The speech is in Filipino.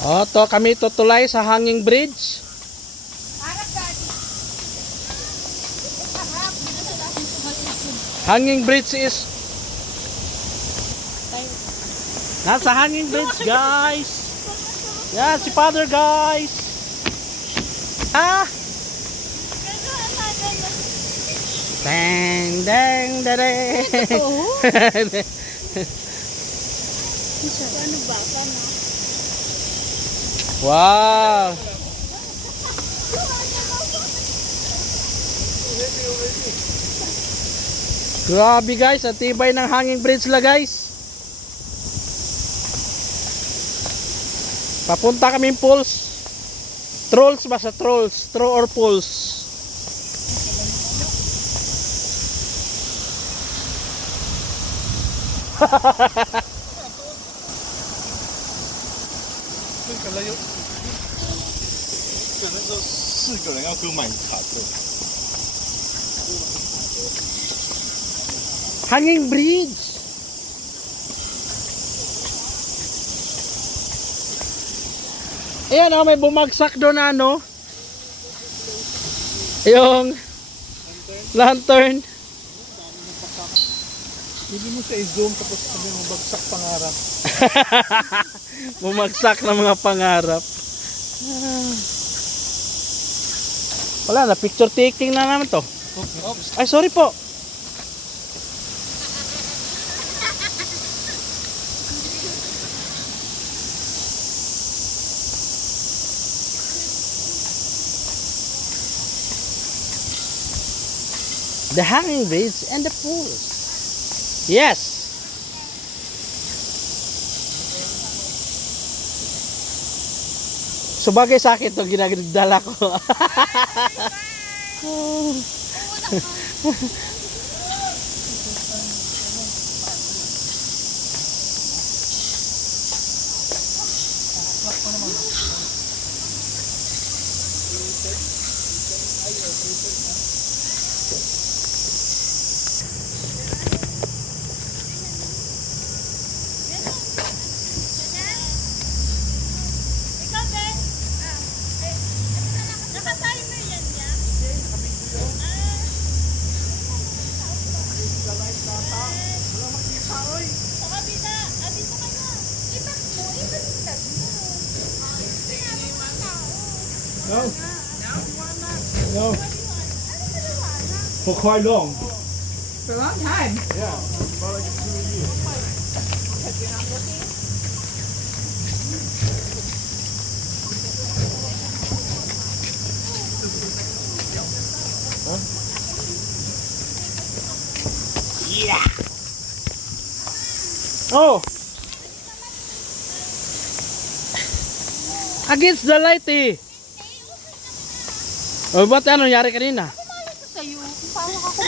Oh, to kami tutulay sa hanging bridge. Hanging bridge is nasa hanging bridge, guys. Yeah, si Father, guys. Ah. Dang, dang, dang. Wow. Grabe, guys, ang tibay ng hanging bridge la, guys. Papunta kaming pools. Trolls ba sa trolls? True or pools? Kalayo. 可能说4个人要各买一卡车。 Hanging bridge. Ayan, oh, may bumagsak doon na ano. Yung lantern. Hindi mo siya i-zoom tapos sabi mo bagsak pangarap. Bumagsak na mga pangarap. Wala na, picture taking na naman to. Oops. Ay, sorry po. The hanging bridge and the pools. Yes. So bagay sa akin to ginagdala ko. No. No. For quite long. For a long time. Yeah. About like 2 years. Because you're not looking. Yeah. Oh. Against the light eh. Oh, ba't ano nangyari kanina? Sa'yo, kung paano ako